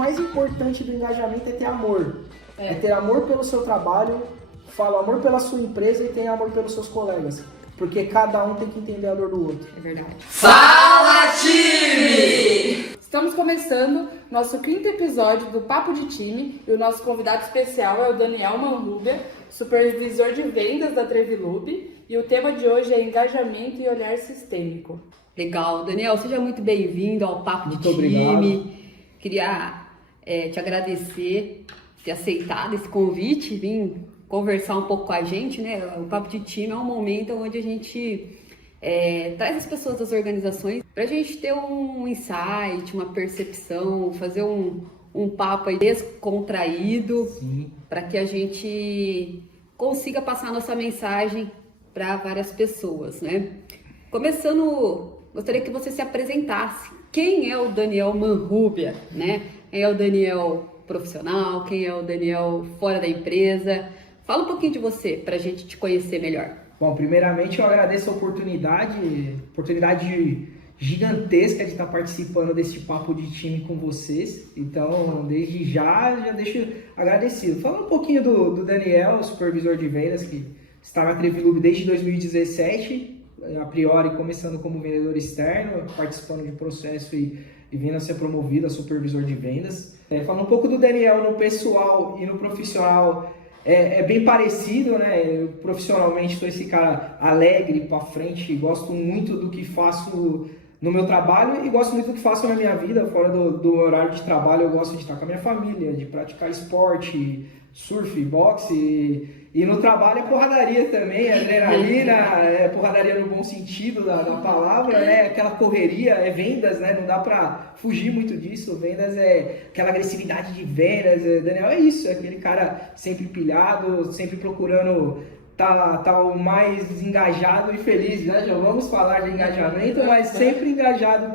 mais importante do engajamento é ter amor. É ter amor pelo seu trabalho, amor pela sua empresa e ter amor pelos seus colegas. Porque cada um tem que entender a dor do outro. É verdade. Fala, time! Estamos começando nosso 5º episódio do Papo de Time e o nosso convidado especial é o Daniel Manrubia, supervisor de vendas da Trevilube, e o tema de hoje é engajamento e olhar sistêmico. Legal, Daniel, seja muito bem-vindo ao Papo de Time. Obrigado. Queria te agradecer por ter aceitado esse convite, vir conversar um pouco com a gente, né? O Papo de Time é um momento onde a gente traz as pessoas das organizações para a gente ter um insight, uma percepção, fazer um papo aí descontraído, para que a gente consiga passar nossa mensagem para várias pessoas, né? Começando, gostaria que você se apresentasse. Quem é o Daniel Manrubia, né? Quem é o Daniel profissional? Quem é o Daniel fora da empresa? Fala um pouquinho de você para a gente te conhecer melhor. Bom, primeiramente eu agradeço a oportunidade gigantesca de estar participando desse papo de time com vocês. Então, desde já deixo agradecido. Falando um pouquinho do Daniel, supervisor de vendas, que está na Trevilube desde 2017, a priori começando como vendedor externo, participando de processo e vindo a ser promovido a supervisor de vendas. Falando um pouco do Daniel no pessoal e no profissional, é bem parecido, né? Eu profissionalmente sou esse cara alegre, para frente, gosto muito do que faço no meu trabalho e gosto muito do que faço na minha vida, fora do horário de trabalho. Eu gosto de estar com a minha família, de praticar esporte, surf, boxe, e no trabalho é porradaria também, adrenalina, porradaria no bom sentido da palavra, aquela correria, vendas, né? Não dá pra fugir muito disso. Vendas é aquela agressividade de vendas. Daniel é isso, é aquele cara sempre pilhado, sempre procurando tá o mais engajado e feliz, né? Já vamos falar de engajamento, mas sempre engajado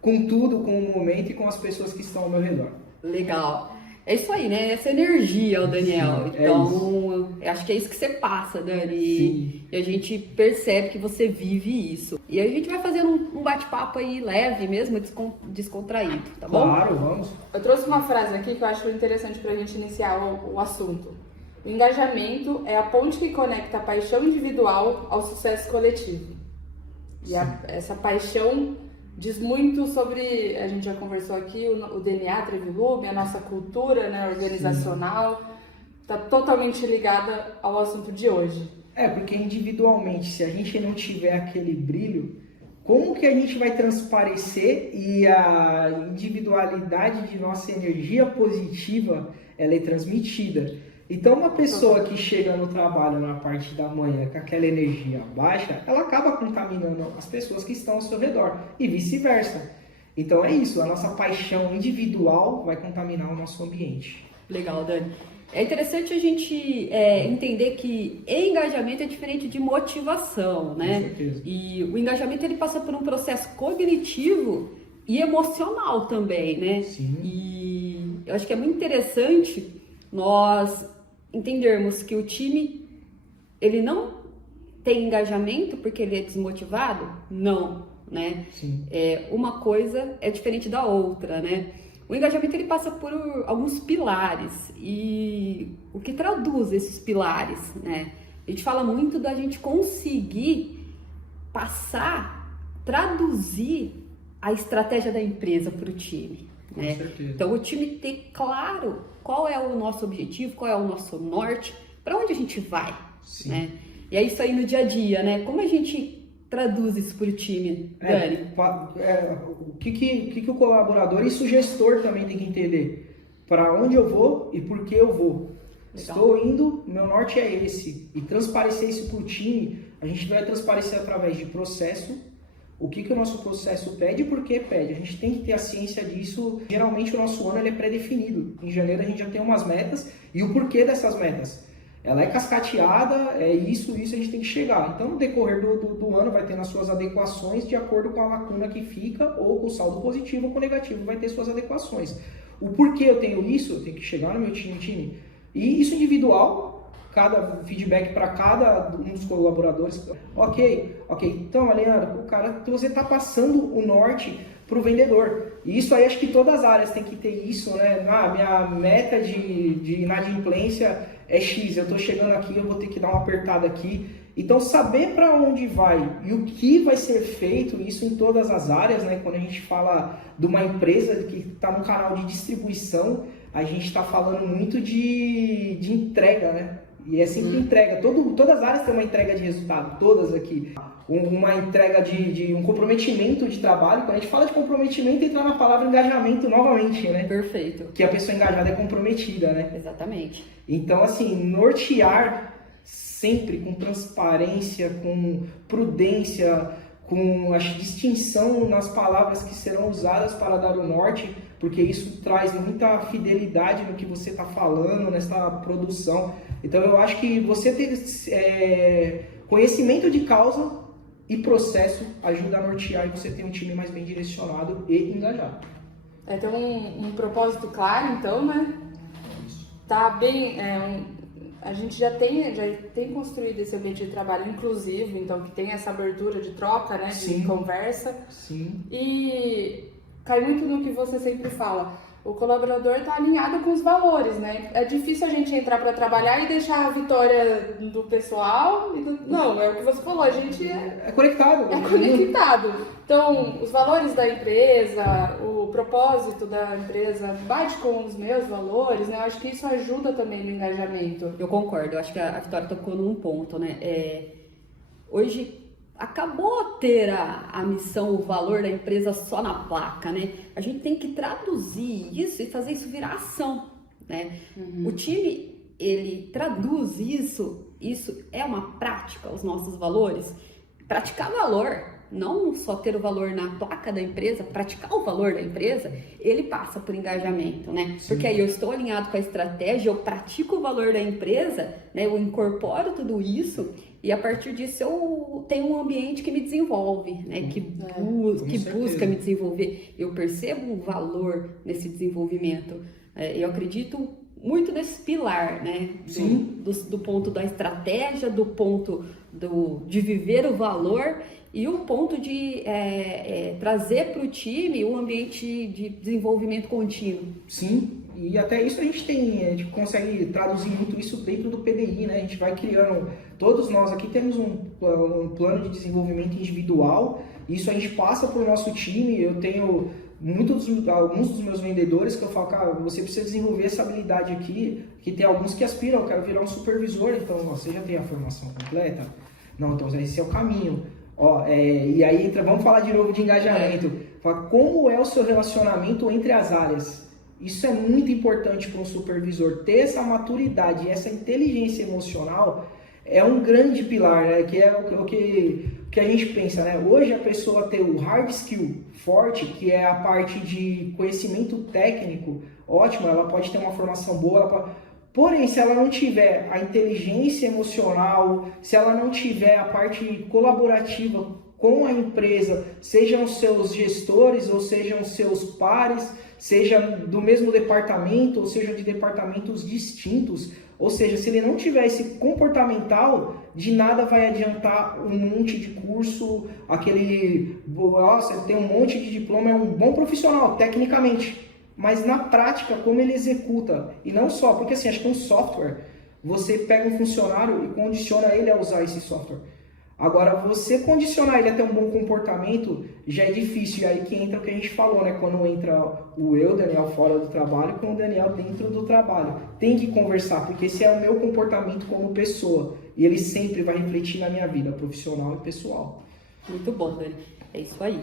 com tudo, com o momento e com as pessoas que estão ao meu redor. Legal. É isso aí, né? Essa energia, o Daniel. Sim, então, eu acho que é isso que você passa, Dani. Sim. E a gente percebe que você vive isso. E a gente vai fazendo um bate-papo aí leve mesmo, descontraído, tá bom? Claro, vamos. Eu trouxe uma frase aqui que eu acho interessante para a gente iniciar o assunto. O engajamento é a ponte que conecta a paixão individual ao sucesso coletivo. E essa paixão diz muito sobre, a gente já conversou aqui, o DNA Trevilube, a nossa cultura, né, organizacional, está totalmente ligada ao assunto de hoje. Porque individualmente, se a gente não tiver aquele brilho, como que a gente vai transparecer e a individualidade de nossa energia positiva ela é transmitida? Então, uma pessoa que chega no trabalho na parte da manhã com aquela energia baixa, ela acaba contaminando as pessoas que estão ao seu redor e vice-versa. Então, é isso, a nossa paixão individual vai contaminar o nosso ambiente. Legal, Dani. É interessante a gente entender que engajamento é diferente de motivação, né? Com certeza. E o engajamento ele passa por um processo cognitivo e emocional também, né? Sim. E eu acho que é muito interessante nós entendermos que o time, ele não tem engajamento porque ele é desmotivado? Não, né? Sim. Uma coisa é diferente da outra, né? O engajamento, ele passa por alguns pilares e o que traduz esses pilares, né? A gente fala muito da gente conseguir traduzir a estratégia da empresa para o time, né? Com certeza. Então, o time ter claro qual é o nosso objetivo, qual é o nosso norte, para onde a gente vai, Sim. né? E é isso aí no dia a dia, né? Como a gente traduz isso para o time, Dani? O que o colaborador e o gestor também tem que entender? Para onde eu vou e por que eu vou. Legal. Estou indo, meu norte é esse. E transparecer isso para o time, a gente vai transparecer através de processo. O que o nosso processo pede e por que pede. A gente tem que ter a ciência disso. Geralmente o nosso ano ele é pré-definido. Em janeiro a gente já tem umas metas e o porquê dessas metas. Ela é cascateada, isso a gente tem que chegar. Então no decorrer do ano vai ter nas suas adequações de acordo com a lacuna que fica, ou com o saldo positivo ou com o negativo, vai ter suas adequações. O porquê eu tenho isso, eu tenho que chegar no meu time. E isso individual, cada feedback para cada um dos colaboradores. Ok. Então, Leandro, você está passando o norte para o vendedor. E isso aí acho que todas as áreas têm que ter isso, né? Minha meta de inadimplência é X, eu estou chegando aqui, eu vou ter que dar uma apertada aqui. Então, saber para onde vai e o que vai ser feito, isso em todas as áreas, né? Quando a gente fala de uma empresa que está no canal de distribuição, a gente está falando muito de entrega, né? E é sempre entrega. Todas as áreas têm uma entrega de resultado, todas aqui. Uma entrega de um comprometimento de trabalho. Quando a gente fala de comprometimento, entra na palavra engajamento novamente, né? Perfeito. Que a pessoa engajada é comprometida, né? Exatamente. Então, assim, nortear sempre com transparência, com prudência, com a distinção nas palavras que serão usadas para dar o norte, porque isso traz muita fidelidade no que você está falando, nessa produção. Então, eu acho que você ter conhecimento de causa e processo ajuda a nortear e você ter um time mais bem direcionado e engajado. Ter um propósito claro, então, né? Tá bem... a gente já tem construído esse ambiente de trabalho inclusivo, então que tem essa abertura de troca, né, de conversa. Sim. E cai muito no que você sempre fala. O colaborador está alinhado com os valores, né? É difícil a gente entrar para trabalhar e deixar a vitória do pessoal. Não, é o que você falou, a gente é conectado. É conectado. Então, os valores da empresa, o propósito da empresa bate com os meus valores, né? Eu acho que isso ajuda também no engajamento. Eu concordo, eu acho que a Vitória tocou num ponto, né? Hoje acabou ter a missão, o valor da empresa só na placa, né? A gente tem que traduzir isso e fazer isso virar ação, né? O time, ele traduz isso é uma prática, os nossos valores. Praticar valor, não só ter o valor na placa da empresa, praticar o valor da empresa, ele passa por engajamento, né? Sim. Porque aí eu estou alinhado com a estratégia, eu pratico o valor da empresa, né? Eu incorporo tudo isso e a partir disso eu tenho um ambiente que me desenvolve, né? Que busca me desenvolver. Eu percebo um valor nesse desenvolvimento. Eu acredito muito nesse pilar, né? Do ponto da estratégia, do ponto de viver o valor e o ponto de trazer para o time um ambiente de desenvolvimento contínuo. Sim, e até isso a gente consegue traduzir muito isso dentro do PDI, né? A gente vai criando, todos nós aqui temos um plano de desenvolvimento individual, isso a gente passa para o nosso time. Eu tenho alguns dos meus vendedores que eu falo, cara, você precisa desenvolver essa habilidade aqui, que tem alguns que aspiram, eu quero virar um supervisor, então você já tem a formação completa? Não, então esse é o caminho. E aí vamos falar de novo de engajamento. Como é o seu relacionamento entre as áreas? Isso é muito importante para um supervisor. Ter essa maturidade, essa inteligência emocional é um grande pilar, né? Que é o que a gente pensa, né? Hoje a pessoa tem o hard skill forte, que é a parte de conhecimento técnico, ótimo, ela pode ter uma formação boa, porém, se ela não tiver a inteligência emocional, se ela não tiver a parte colaborativa com a empresa, sejam seus gestores ou sejam seus pares, seja do mesmo departamento ou seja de departamentos distintos, ou seja, se ele não tiver esse comportamental, de nada vai adiantar um monte de curso, você tem um monte de diploma, é um bom profissional, tecnicamente, mas na prática, como ele executa, e não só, porque assim, acho que um software, você pega um funcionário e condiciona ele a usar esse software. Agora, você condicionar ele a ter um bom comportamento já é difícil. E aí que entra o que a gente falou, né? Quando entra o Daniel, fora do trabalho, com o Daniel dentro do trabalho. Tem que conversar, porque esse é o meu comportamento como pessoa. E ele sempre vai refletir na minha vida profissional e pessoal. Muito bom, Dani. É isso aí.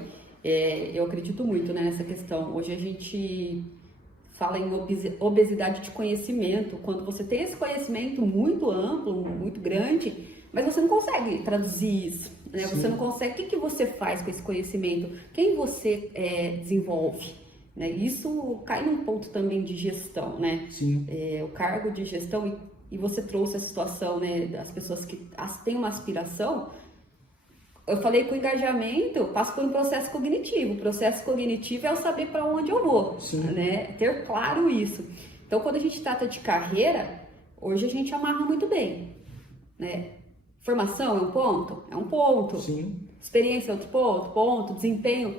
Eu acredito muito, né, nessa questão. Hoje a gente fala em obesidade de conhecimento. Quando você tem esse conhecimento muito amplo, muito grande, mas você não consegue traduzir isso, né? Você não consegue. O que você faz com esse conhecimento? Quem você desenvolve? Né? Isso cai num ponto também de gestão, né? Sim. O cargo de gestão, e você trouxe a situação, né, das pessoas que têm uma aspiração. Eu falei que o engajamento passa por um processo cognitivo. O processo cognitivo é o saber para onde eu vou, né? Ter claro isso. Então, quando a gente trata de carreira, hoje a gente amarra muito bem, né? Formação é um ponto? É um ponto. Sim. Experiência é outro ponto, desempenho.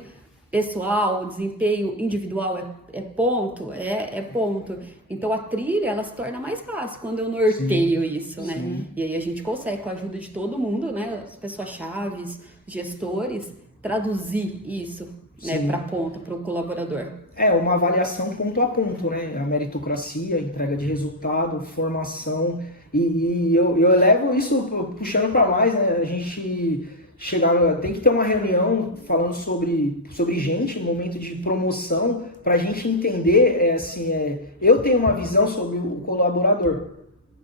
pessoal, desempenho individual é ponto, é ponto. Então a trilha, ela se torna mais fácil quando eu norteio isso, né? Sim. E aí a gente consegue, com a ajuda de todo mundo, né? As pessoas-chaves, gestores, traduzir isso, né, para ponta, para o colaborador. É uma avaliação ponto a ponto, né? A meritocracia, a entrega de resultado, formação. E eu levo isso puxando para mais, né? A gente tem que ter uma reunião falando sobre gente, momento de promoção, para a gente entender, eu tenho uma visão sobre o colaborador,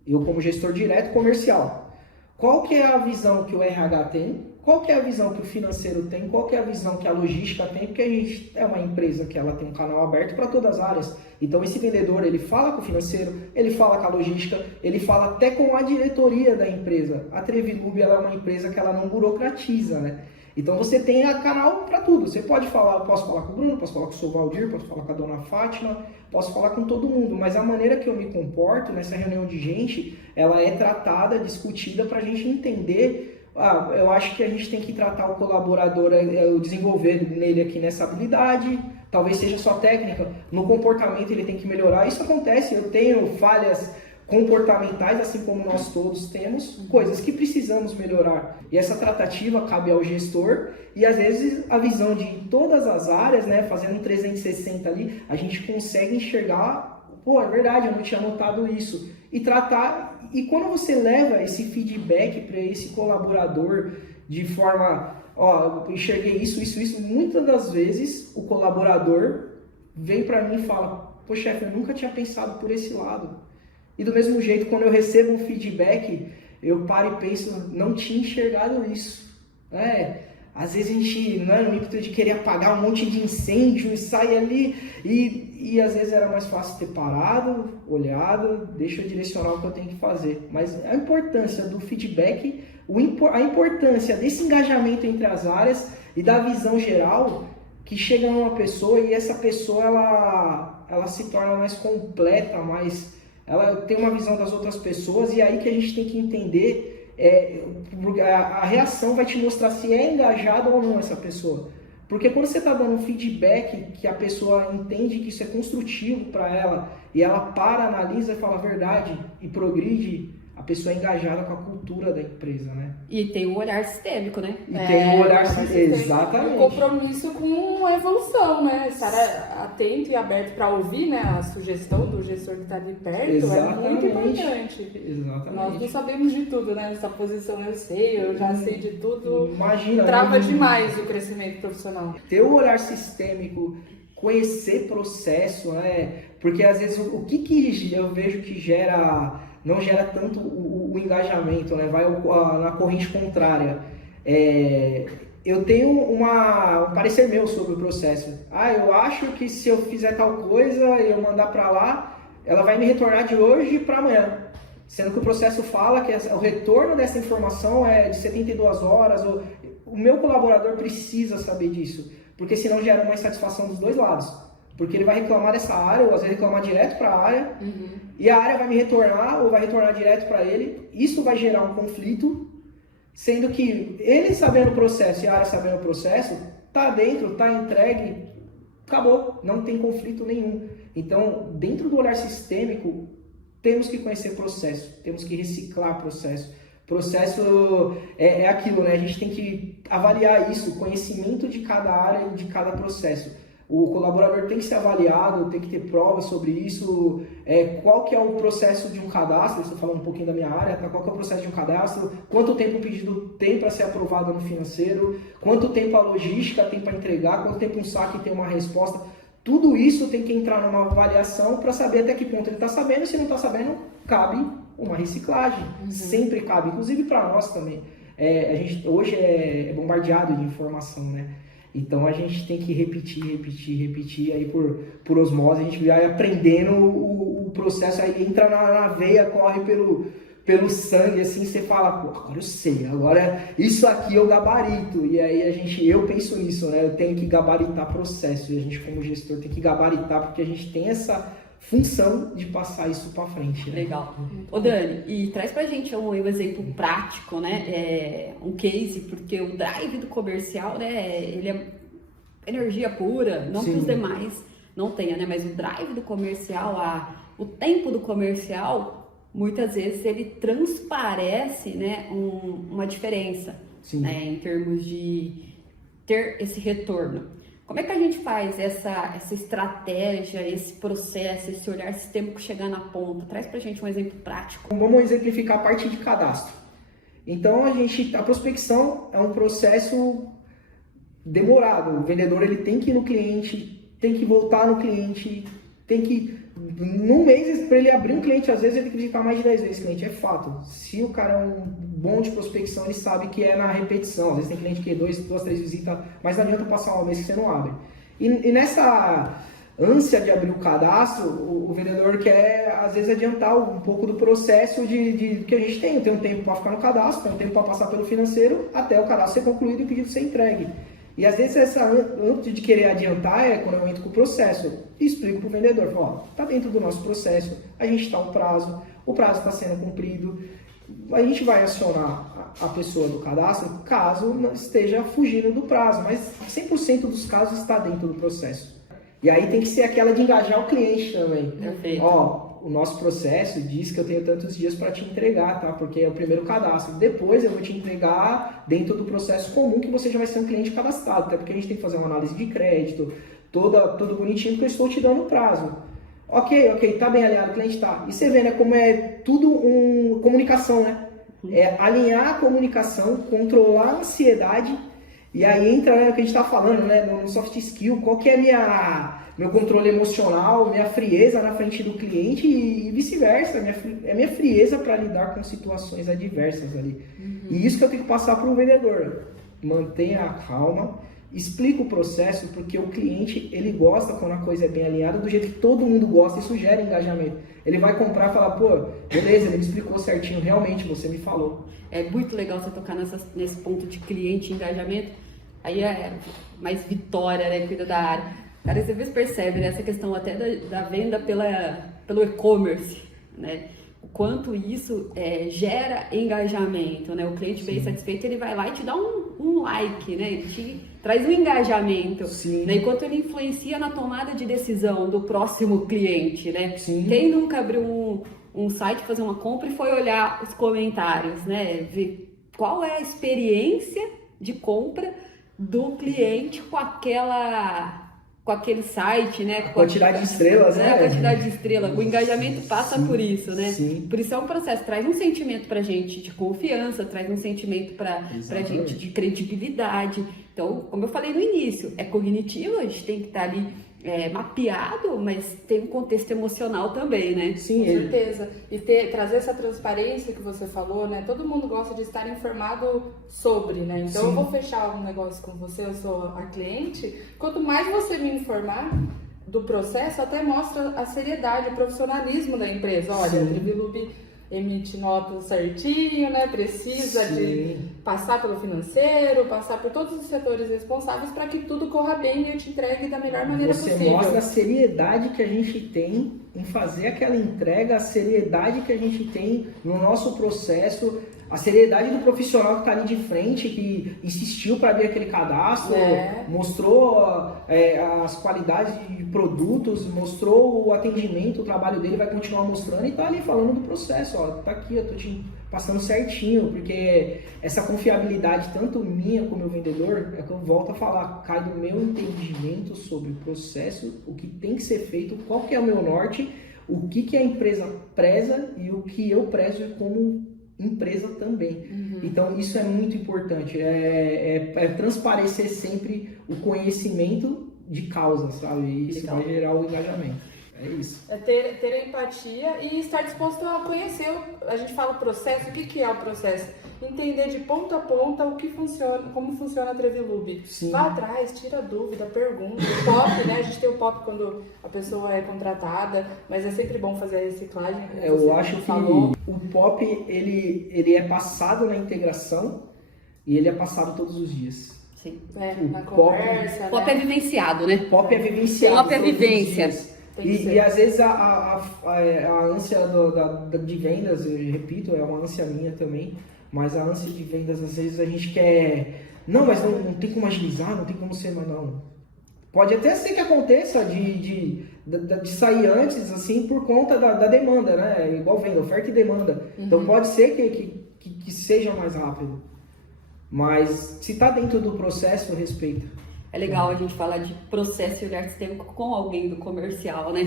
eu como gestor direto comercial. Qual que é a visão que o RH tem? Qual que é a visão que o financeiro tem? Qual que é a visão que a logística tem? Porque a gente é uma empresa que ela tem um canal aberto para todas as áreas. Então esse vendedor, ele fala com o financeiro, ele fala com a logística, ele fala até com a diretoria da empresa. A Trevilube, ela é uma empresa que ela não burocratiza, né? Então você tem canal para tudo. Você pode falar, eu posso falar com o Bruno, posso falar com o seu Valdir, posso falar com a dona Fátima, posso falar com todo mundo. Mas a maneira que eu me comporto nessa reunião de gente, ela é tratada, discutida para a gente entender. Eu acho que a gente tem que tratar o colaborador, desenvolver nele aqui nessa habilidade, talvez seja só técnica, no comportamento ele tem que melhorar. Isso acontece, eu tenho falhas comportamentais, assim como nós todos temos, coisas que precisamos melhorar. E essa tratativa cabe ao gestor e às vezes a visão de todas as áreas, né, fazendo um 360 ali, a gente consegue enxergar, é verdade, eu não tinha notado isso. E tratar, e quando você leva esse feedback para esse colaborador de forma, eu enxerguei isso, muitas das vezes o colaborador vem para mim e fala, pô chefe, eu nunca tinha pensado por esse lado. E do mesmo jeito, quando eu recebo um feedback, eu paro e penso, não tinha enxergado isso. Às vezes a gente, no ímpeto de querer apagar um monte de incêndio e sai ali, e às vezes era mais fácil ter parado, olhado, deixa eu direcionar o que eu tenho que fazer. Mas a importância do feedback, a importância desse engajamento entre as áreas e da visão geral, que chega numa pessoa e essa pessoa ela se torna mais completa, ela tem uma visão das outras pessoas, e é aí que a gente tem que entender, a reação vai te mostrar se é engajado ou não essa pessoa. Porque quando você está dando um feedback que a pessoa entende que isso é construtivo para ela, e ela analisa e fala a verdade e progride, a pessoa é engajada com a cultura da empresa, né? E tem um olhar sistêmico, né? E tem um olhar sistêmico, exatamente. Um compromisso com a evolução, né? Estar atento e aberto para ouvir, né, a sugestão do gestor que está ali perto. Exatamente. É muito importante. Exatamente. Nós não sabemos de tudo, né? Nessa posição eu já sei de tudo. Imagina. Trava demais o crescimento profissional. Ter um olhar sistêmico, conhecer processo, né? Porque às vezes o que eu vejo que não gera tanto o engajamento, né? Vai na corrente contrária. Eu tenho um parecer meu sobre o processo. Eu acho que se eu fizer tal coisa e eu mandar para lá, ela vai me retornar de hoje para amanhã. Sendo que o processo fala que o retorno dessa informação é de 72 horas. O meu colaborador precisa saber disso, porque senão gera uma insatisfação dos dois lados. Porque ele vai reclamar dessa área, ou às vezes reclamar direto para a área, e a área vai me retornar, ou vai retornar direto para ele. Isso vai gerar um conflito, sendo que ele sabendo o processo e a área sabendo o processo, tá dentro, tá entregue, acabou, não tem conflito nenhum. Então, dentro do olhar sistêmico, temos que conhecer processo, temos que reciclar processo. Processo é aquilo, né? A gente tem que avaliar isso, conhecimento de cada área e de cada processo. O colaborador tem que ser avaliado, tem que ter provas sobre isso, qual que é o processo de um cadastro, estou falando um pouquinho da minha área, qual que é o processo de um cadastro, quanto tempo o pedido tem para ser aprovado no financeiro, quanto tempo a logística tem para entregar, quanto tempo um saque tem uma resposta. Tudo isso tem que entrar numa avaliação para saber até que ponto ele está sabendo, e se não está sabendo, cabe uma reciclagem, sempre cabe, inclusive para nós também. A gente hoje é bombardeado de informação, né? Então a gente tem que repetir, aí por osmose a gente vai aprendendo o processo, aí entra na veia, corre pelo sangue, assim, você fala, agora eu sei, agora isso aqui eu gabarito, e aí eu penso nisso, né, eu tenho que gabaritar processo, e a gente como gestor tem que gabaritar, porque a gente tem essa função de passar isso para frente. Né? Legal. Ô Dani, e traz pra gente um exemplo prático, né? Um case, porque o drive do comercial, né? Ele energia pura, não que Sim. os demais não tenham, né? Mas o drive do comercial, o tempo do comercial, muitas vezes ele transparece, né, uma diferença, Sim. né, em termos de ter esse retorno. Como é que a gente faz essa estratégia, esse processo, esse olhar sistêmico chegar na ponta? Traz pra gente um exemplo prático. Vamos exemplificar a parte de cadastro. Então, a prospecção é um processo demorado. O vendedor ele tem que ir no cliente, tem que voltar no cliente, tem que... Num mês, para ele abrir um cliente, às vezes ele tem que visitar mais de 10 vezes o cliente. É fato. Se o cara é um bom de prospecção, ele sabe que é na repetição. Às vezes tem cliente que duas, três visitas, mas não adianta passar uma vez que você não abre. E nessa ânsia de abrir o cadastro, o vendedor quer, às vezes, adiantar um pouco do processo que a gente tem. Tem um tempo para ficar no cadastro, tem um tempo para passar pelo financeiro, até o cadastro ser concluído e o pedido ser entregue. E às vezes, antes de querer adiantar, é quando eu entro com o processo e explico para o vendedor, falo, ó, está dentro do nosso processo, a gente está o prazo está sendo cumprido, a gente vai acionar a pessoa do cadastro caso não esteja fugindo do prazo, mas 100% dos casos está dentro do processo. E aí tem que ser aquela de engajar o cliente também. Perfeito. Ó, o nosso processo diz que eu tenho tantos dias para te entregar, tá? Porque é o primeiro cadastro. Depois eu vou te entregar dentro do processo comum que você já vai ser um cliente cadastrado, até porque a gente tem que fazer uma análise de crédito, tudo bonitinho, porque eu estou te dando prazo. Ok, tá bem alinhado, o cliente tá. E você vê, né, como é tudo comunicação, né? É alinhar a comunicação, controlar a ansiedade, e aí entra, né, o que a gente tá falando, né, no soft skill, qual que é meu controle emocional, minha frieza na frente do cliente e vice-versa, minha frieza para lidar com situações adversas ali. E isso que eu tenho que passar para o vendedor. Mantenha a calma, explica o processo, porque o cliente, ele gosta quando a coisa é bem alinhada, do jeito que todo mundo gosta, isso gera engajamento. Ele vai comprar e falar, pô, beleza, ele me explicou certinho, realmente, você me falou. É muito legal você tocar nesse ponto de cliente e engajamento. Aí é mais Vitória, né, cuida da área. Cara, você percebe, né, essa questão até da venda pelo e-commerce, né? O quanto isso gera engajamento, né? O cliente bem satisfeito, ele vai lá e te dá um like, né? Ele te traz um engajamento, né? Enquanto ele influencia na tomada de decisão do próximo cliente, né? Sim. Quem nunca abriu um site, fazer uma compra e foi olhar os comentários, né? Ver qual é a experiência de compra do cliente com aquele site, né? A quantidade de estrelas, né? A quantidade de estrelas. O engajamento passa por isso, né? Sim. Por isso é um processo, traz um sentimento pra gente de confiança, traz um sentimento pra gente de credibilidade. Então, como eu falei no início, é cognitivo, a gente tem que estar ali mapeado, mas tem um contexto emocional também, né? Sim, Com certeza. E trazer essa transparência que você falou, né? Todo mundo gosta de estar informado sobre, né? Então eu vou fechar um negócio com você, eu sou a cliente. Quanto mais você me informar do processo, até mostra a seriedade, o profissionalismo da empresa. Olha, a Trivilub emite nota certinho, né? Precisa de passar pelo financeiro, passar por todos os setores responsáveis para que tudo corra bem e eu te entregue da melhor maneira possível. Você mostra a seriedade que a gente tem em fazer aquela entrega, a seriedade que a gente tem no nosso processo, a seriedade do profissional que está ali de frente, que insistiu para abrir aquele cadastro, mostrou as qualidades de produtos, mostrou o atendimento, o trabalho dele, vai continuar mostrando e está ali falando do processo, ó, tá aqui, eu tô te passando certinho, porque essa confiabilidade, tanto minha como meu vendedor, é que eu volto a falar, cai do meu entendimento sobre o processo, o que tem que ser feito, qual que é o meu norte, o que a empresa preza e o que eu prezo como empresa também. Então isso é muito importante, é transparecer sempre o conhecimento de causa, sabe? E isso vai gerar o engajamento. É isso. É ter empatia e estar disposto a conhecer. A gente fala o processo, o que é o processo? Entender de ponta a ponta o que funciona, como funciona a Trivilub. Vá atrás, tira dúvida, pergunta. O POP, né? A gente tem o POP quando a pessoa é contratada, mas é sempre bom fazer a reciclagem. Eu acho que o POP ele é passado na integração e ele é passado todos os dias. Sim. Na conversa. O POP é vivenciado, né? POP é vivenciado. POP é vivência. E às vezes a ânsia de vendas, eu repito, é uma ânsia minha também, mas a ânsia de vendas, às vezes a gente quer, não, mas não tem como agilizar, não tem como ser, mas não. Pode até ser que aconteça de sair antes, assim, por conta da demanda, né? Igual venda, oferta e demanda. Então pode ser que seja mais rápido. Mas se está dentro do processo, respeita. É legal a gente falar de processo e olhar sistêmico com alguém do comercial, né?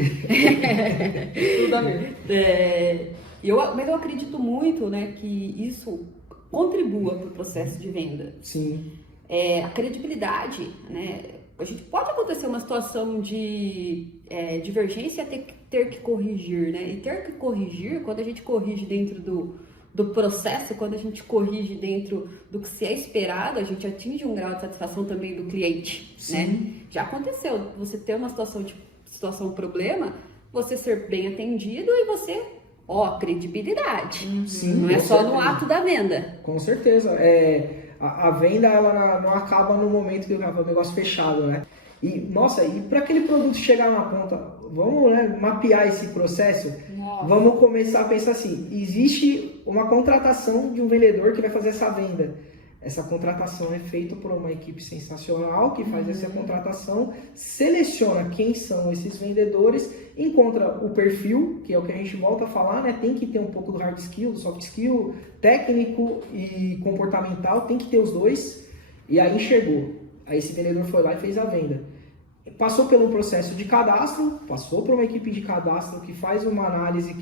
Tudo a ver. Mas eu acredito muito, né, que isso contribua para o processo de venda. Sim. A credibilidade, né? A gente pode acontecer uma situação de divergência e ter que corrigir, né? E ter que corrigir, quando a gente corrige dentro do processo, quando a gente corrige dentro do que se é esperado, a gente atinge um grau de satisfação também do cliente, né? Já aconteceu, você ter uma situação problema, você ser bem atendido e você, credibilidade. Sim, não é só certeza. no ato da venda. Com certeza. A venda, ela não acaba no momento que o negócio fechado, né? E para aquele produto chegar na ponta, vamos, né, mapear esse processo? Nossa. Vamos começar a pensar assim, existe uma contratação de um vendedor que vai fazer essa venda. Essa contratação é feita por uma equipe sensacional que faz essa contratação, seleciona quem são esses vendedores, encontra o perfil, que é o que a gente volta a falar, né? Tem que ter um pouco do hard skill, do soft skill, técnico e comportamental, tem que ter os dois, e aí enxergou. Aí esse vendedor foi lá e fez a venda. Passou pelo processo de cadastro, passou por uma equipe de cadastro que faz uma análise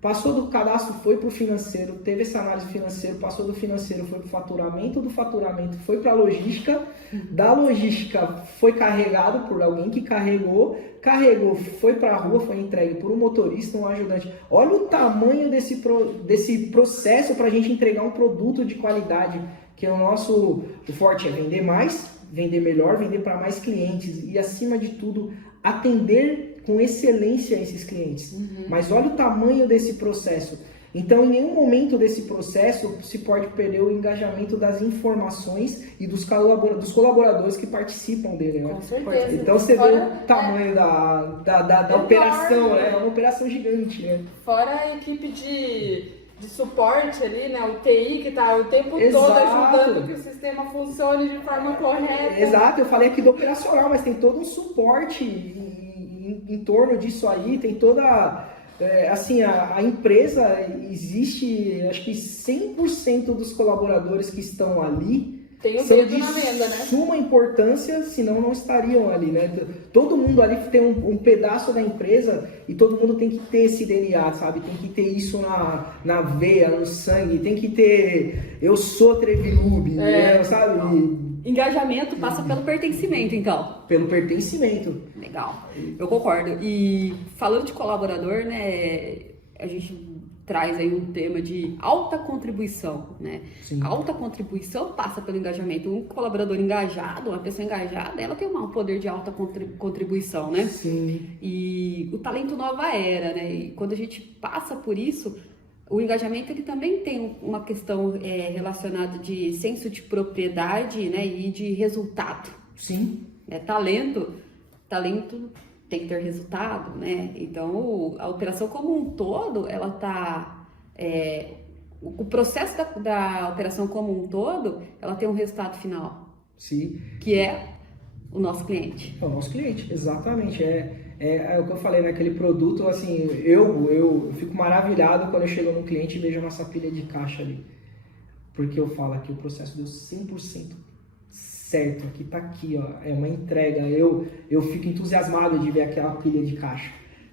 passou do cadastro, foi para o financeiro, teve essa análise financeira, passou do financeiro, foi para o faturamento, do faturamento foi para a logística, da logística foi carregado por alguém que carregou, foi para a rua, foi entregue por um motorista, um ajudante. Olha o tamanho desse processo para a gente entregar um produto de qualidade, que o forte é vender mais, vender melhor, vender para mais clientes e, acima de tudo, atender com excelência esses clientes. Mas olha o tamanho desse processo. Então, em nenhum momento desse processo se pode perder o engajamento das informações e dos colaboradores que participam dele, né? Com certeza. Então, você vê o tamanho da operação, né? É uma operação gigante, né? Fora a equipe de suporte ali, né? O TI que tá o tempo todo Exato. ajudando que o sistema funcione de forma correta. Exato, eu falei aqui do operacional, mas tem todo um suporte em torno disso aí, tem toda... assim, a empresa existe, acho que 100% dos colaboradores que estão ali Tem o são dedo de na venda, né? suma importância, senão não estariam ali, né? Todo mundo ali tem um pedaço da empresa e todo mundo tem que ter esse DNA, sabe? Tem que ter isso na veia, no sangue, tem que ter... Eu sou Trevilube, né? Sabe? Engajamento passa pelo pertencimento, então. Pelo pertencimento. Legal, eu concordo. E falando de colaborador, né, a gente traz aí um tema de alta contribuição, né? Sim. Alta contribuição passa pelo engajamento. Um colaborador engajado, uma pessoa engajada, ela tem um poder de alta contribuição, né? Sim. E o talento nova era, né? E quando a gente passa por isso, o engajamento ele também tem uma questão relacionada de senso de propriedade, né? E de resultado. Sim. Talento tem que ter resultado, né? Então, a operação como um todo, ela tá... o processo da operação como um todo, ela tem um resultado final. Sim. Que é o nosso cliente. É o nosso cliente, exatamente. É o que eu falei naquele produto, assim, eu fico maravilhado quando eu chego no cliente e vejo a nossa pilha de caixa ali. Porque eu falo que o processo deu 100% certo, aqui tá aqui, ó, é uma entrega, eu fico entusiasmado de ver aquela pilha de caixa,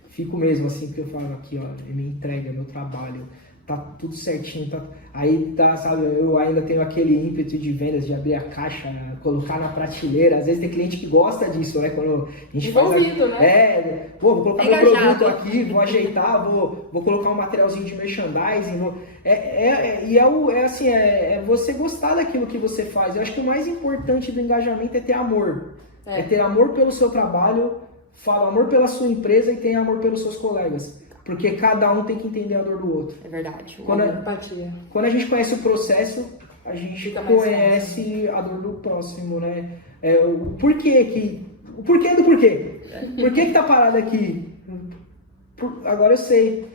fico mesmo assim, porque eu falo aqui, ó, é minha entrega, é meu trabalho, tá tudo certinho, aí tá, sabe, eu ainda tenho aquele ímpeto de vendas, de abrir a caixa, colocar na prateleira, às vezes tem cliente que gosta disso, né, quando a gente envolvido, né? Vou colocar meu produto aqui, vou ajeitar, vou colocar um materialzinho de merchandising, é você gostar daquilo que você faz. Eu acho que o mais importante do engajamento é ter amor, é ter amor pelo seu trabalho, amor pela sua empresa e ter amor pelos seus colegas. Porque cada um tem que entender a dor do outro. É verdade. Empatia. Quando a gente conhece o processo, a gente conhece a dor do próximo, né? O porquê do porquê. Por que tá parado aqui? Agora eu sei.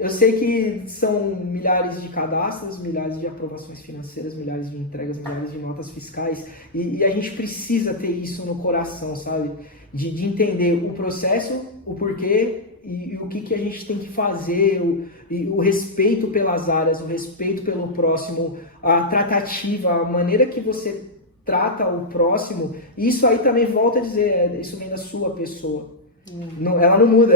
eu sei que são milhares de cadastros, milhares de aprovações financeiras, milhares de entregas, milhares de notas fiscais, e a gente precisa ter isso no coração, sabe? De entender o processo, o porquê e o que a gente tem que fazer, o respeito pelas áreas, o respeito pelo próximo, a tratativa, a maneira que você trata o próximo. Isso aí também volta a dizer, isso vem da sua pessoa. Ela não muda,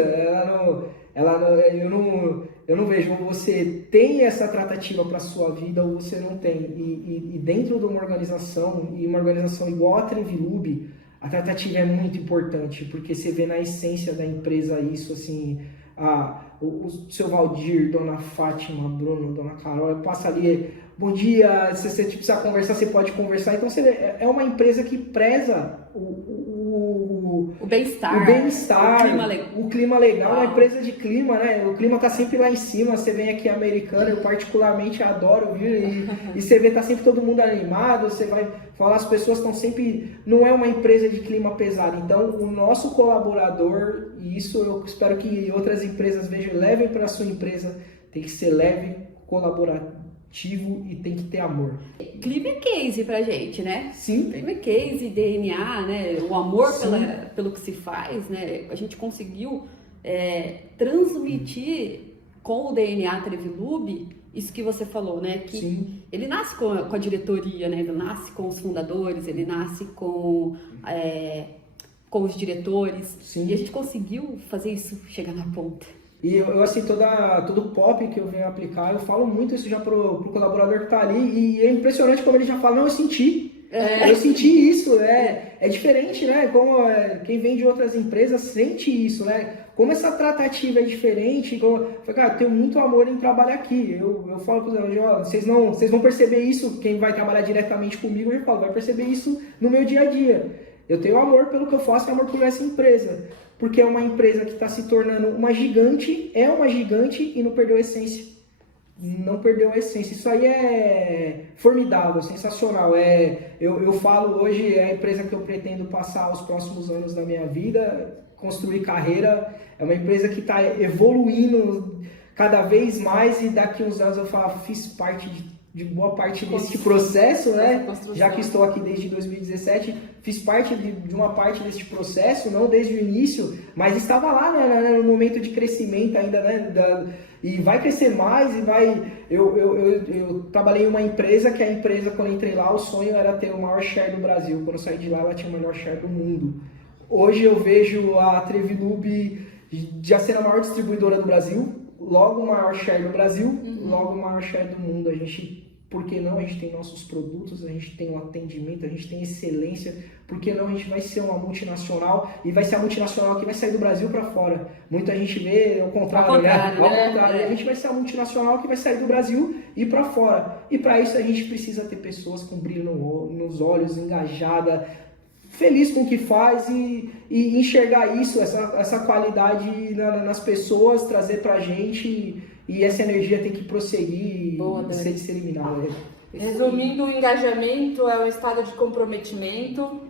eu não vejo, você tem essa tratativa para a sua vida ou você não tem. E dentro de uma organização, e uma organização igual a Trevilube, a tratativa é muito importante, porque você vê na essência da empresa isso, assim, o seu Valdir, Dona Fátima, Bruno, Dona Carol, passa ali, bom dia, se você precisar conversar, você pode conversar. Então, você vê, é uma empresa que preza o bem-estar, o clima legal, uma empresa de clima, né? O clima tá sempre lá em cima, você vem aqui americano, eu particularmente adoro vir, e você vê, tá sempre todo mundo animado, você vai falar, as pessoas estão sempre, não é uma empresa de clima pesado. Então, o nosso colaborador, e isso eu espero que outras empresas vejam, levem para a sua empresa, tem que ser leve, colaborativo e tem que ter amor. Clima é case pra gente, né? Sim. Clima é case, DNA, né? O amor pelo que se faz, né? A gente conseguiu transmitir com o DNA Trevilube isso que você falou, né? Que Sim. Ele nasce com a diretoria, né? Ele nasce com os fundadores, ele nasce com os diretores. Sim. E a gente conseguiu fazer isso chegar na ponta. E eu assim, todo pop que eu venho aplicar, eu falo muito isso já pro colaborador que tá ali, e é impressionante como ele já fala, não, eu senti. Eu senti isso, é diferente, né? Como quem vem de outras empresas sente isso, né? Como essa tratativa é diferente, cara, eu tenho muito amor em trabalhar aqui. Eu falo para os vocês vão perceber isso, quem vai trabalhar diretamente comigo, eu falo, vai perceber isso no meu dia a dia. Eu tenho amor pelo que eu faço e amor por essa empresa. Porque é uma empresa que está se tornando uma gigante, é uma gigante e não perdeu a essência. Não perdeu a essência. Isso aí é formidável, sensacional. Eu falo hoje, é a empresa que eu pretendo passar os próximos anos da minha vida, construir carreira. É uma empresa que está evoluindo cada vez mais e daqui uns anos eu falo, fiz parte de boa parte desse processo, né? Já que estou aqui desde 2017, fiz parte de uma parte desse processo, não desde o início, mas estava lá, né, no momento de crescimento ainda, né? E vai crescer mais e vai... Eu trabalhei em uma empresa que a empresa, quando eu entrei lá, o sonho era ter o maior share do Brasil. Quando eu saí de lá, ela tinha o maior share do mundo. Hoje eu vejo a Trevilube já sendo a maior distribuidora do Brasil, logo o maior share do Brasil, logo o maior share do mundo. A gente, por que não? A gente tem nossos produtos, a gente tem o atendimento, a gente tem excelência. Por que não? A gente vai ser uma multinacional e vai ser a multinacional que vai sair do Brasil para fora. Muita gente vê ao contrário, né? Ao contrário, a gente vai ser a multinacional que vai sair do Brasil e para fora. E para isso a gente precisa ter pessoas com brilho nos olhos, engajada, feliz com o que faz e enxergar isso, essa qualidade nas pessoas, trazer pra gente e essa energia tem que prosseguir e ser disseminada. Resumindo, o engajamento é um estado de comprometimento,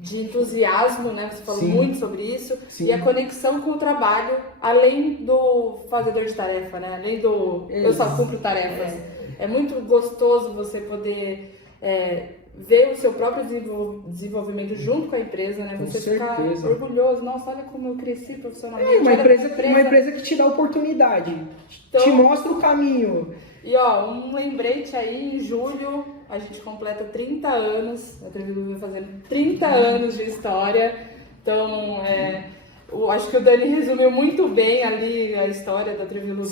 de entusiasmo, né? Você falou muito sobre isso. Sim. E a conexão com o trabalho, além do fazedor de tarefa, né? Além do eu só cumpro tarefas. É muito gostoso você poder... ver o seu próprio desenvolvimento junto com a empresa, né? Você ficar orgulhoso. Nossa, olha como eu cresci profissionalmente. Uma empresa que te dá oportunidade, então, te mostra o caminho. E ó, um lembrete aí, em julho a gente completa 30 anos, a Trevilube vai fazendo 30 anos de história. Então, acho que o Dani resumiu muito bem ali a história da Trevilube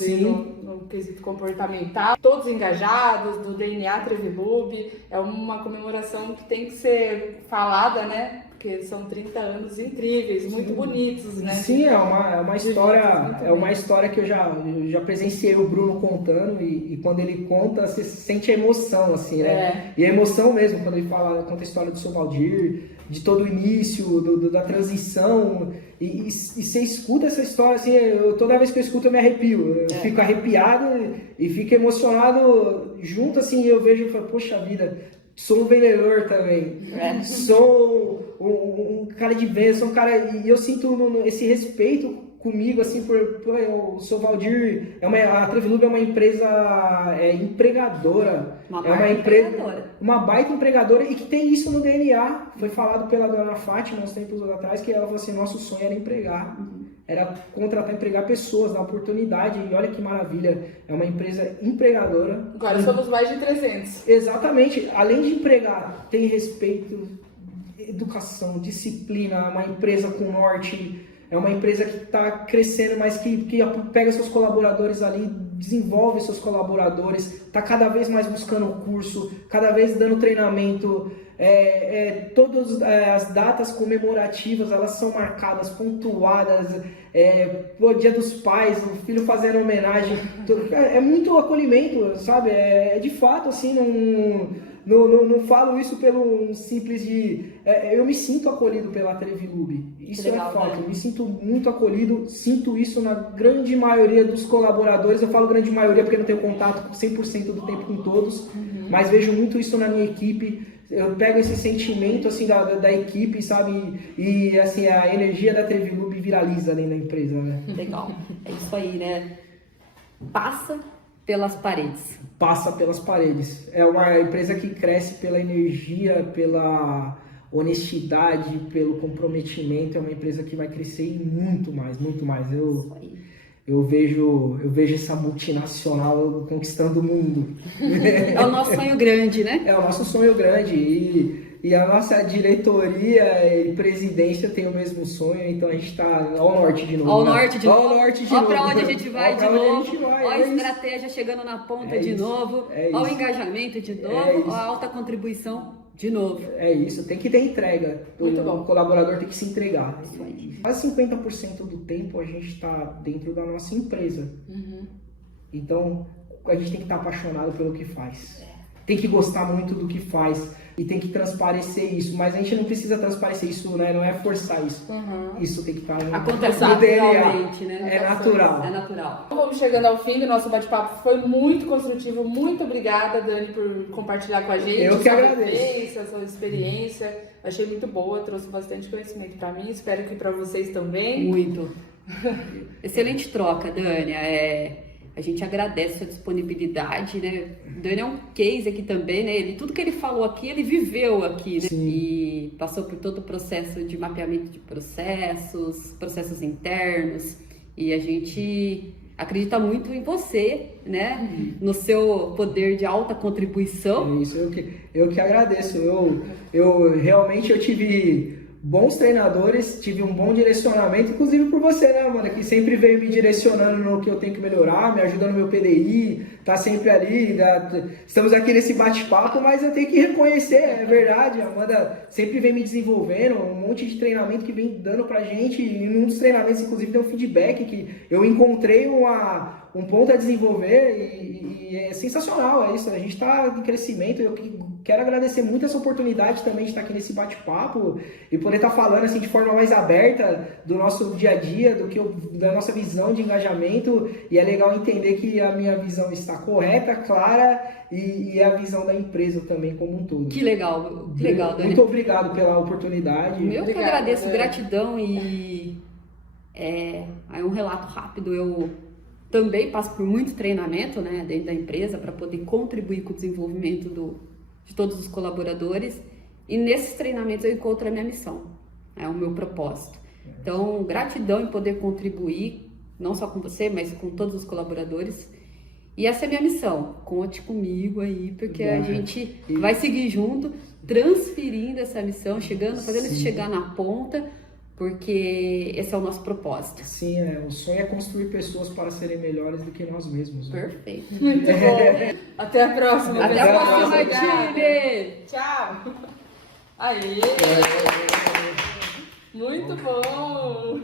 no quesito comportamental. Todos engajados, do DNA Trevilube. É uma comemoração que tem que ser falada, né? Porque são 30 anos incríveis, muito bonitos, né? Sim, é uma história que eu já presenciei o Bruno contando e quando ele conta, você sente a emoção, assim, né? E a emoção mesmo, quando ele conta a história do seu Valdir, de todo o início, da transição, e você escuta essa história, assim, toda vez que eu escuto eu me arrepio, eu fico arrepiado e fico emocionado junto, assim, eu vejo e falo, poxa vida, sou um vendedor também, sou um cara de venda, sou um cara, e eu sinto esse respeito comigo, assim, eu sou Valdir, a Trevilube é uma empresa empregadora. Uma baita empregadora e que tem isso no DNA. Foi falado pela dona Fátima uns tempos atrás, que ela falou assim, nosso sonho era empregar. Era contratar, empregar pessoas, dar oportunidade. E olha que maravilha, é uma empresa empregadora. Agora somos mais de 300. Exatamente. Além de empregar, tem respeito, educação, disciplina, é uma empresa com norte, é uma empresa que está crescendo, mas que pega seus colaboradores ali, desenvolve seus colaboradores, está cada vez mais buscando curso, cada vez dando treinamento. Todas as datas comemorativas, elas são marcadas, pontuadas, o Dia dos Pais, o filho fazendo homenagem, é muito acolhimento, sabe? De fato, assim, não falo isso pelo simples de... eu me sinto acolhido pela Trevilube, isso legal, é fato, né? Me sinto muito acolhido, sinto isso na grande maioria dos colaboradores, eu falo grande maioria porque não tenho contato 100% do tempo com todos, mas vejo muito isso na minha equipe. Eu pego esse sentimento assim da equipe, sabe? E assim, a energia da Trevilube viraliza dentro da empresa, né? Legal. É isso aí, né? Passa pelas paredes. Passa pelas paredes. É uma empresa que cresce pela energia, pela honestidade, pelo comprometimento. É uma empresa que vai crescer muito mais, muito mais. Eu vejo essa multinacional conquistando o mundo. É o nosso sonho grande, né? É o nosso sonho grande. E a nossa diretoria e presidência tem o mesmo sonho, então a gente tá ao norte de novo. Ao norte de novo. Olha pra onde a gente vai de novo. Olha a estratégia chegando na ponta de novo. Olha o engajamento de novo. Olha a alta contribuição de novo. É isso, tem que ter entrega. Muito bom. O colaborador tem que se entregar. Quase 50% do tempo a gente está dentro da nossa empresa. Então, a gente tem que estar apaixonado pelo que faz. Tem que gostar muito do que faz e tem que transparecer isso. Mas a gente não precisa transparecer isso, né? Não é forçar isso. Isso tem que estar acontece no DNA. naturalmente, né? É natural. É natural. Vamos chegando ao fim do nosso bate-papo. Foi muito construtivo. Muito obrigada, Dani, por compartilhar com a gente. Eu que agradeço. Vivência, sua experiência. Achei muito boa, trouxe bastante conhecimento para mim. Espero que para vocês também. Muito. Excelente troca, Dani. A gente agradece a sua disponibilidade, né? O Dani é um case aqui também, né? Tudo que ele falou aqui, ele viveu aqui, né? Sim. E passou por todo o processo de mapeamento de processos internos. E a gente acredita muito em você, né? No seu poder de alta contribuição. É isso, eu que agradeço. Eu realmente tive bons treinadores, tive um bom direcionamento, inclusive por você, né, mano, que sempre veio me direcionando no que eu tenho que melhorar, me ajuda no meu PDI, tá sempre ali, estamos aqui nesse bate-papo, mas eu tenho que reconhecer, é verdade, a Amanda sempre vem me desenvolvendo, um monte de treinamento que vem dando pra gente, e num dos treinamentos, inclusive, deu um feedback que eu encontrei um ponto a desenvolver e é sensacional, é isso, a gente tá em crescimento, eu quero agradecer muito essa oportunidade também de estar aqui nesse bate-papo e poder estar falando assim de forma mais aberta do nosso dia a dia, da nossa visão de engajamento, e é legal entender que a minha visão está correta, clara e a visão da empresa também como um todo. Que legal, Dani. Muito obrigado pela oportunidade. Eu que agradeço, gratidão e é um relato rápido. Eu também passo por muito treinamento, né, dentro da empresa para poder contribuir com o desenvolvimento de todos os colaboradores, e nesses treinamentos eu encontro a minha missão, o meu propósito. Então, gratidão em poder contribuir, não só com você, mas com todos os colaboradores, e essa é a minha missão. Conte comigo aí, porque a gente vai seguir junto, transferindo essa missão, fazendo isso chegar na ponta, porque esse é o nosso propósito. Sim, o sonho é construir pessoas para serem melhores do que nós mesmos. Né? Perfeito. Muito bom. Até a próxima. Até a próxima, time! Tchau. Aê! Muito bom.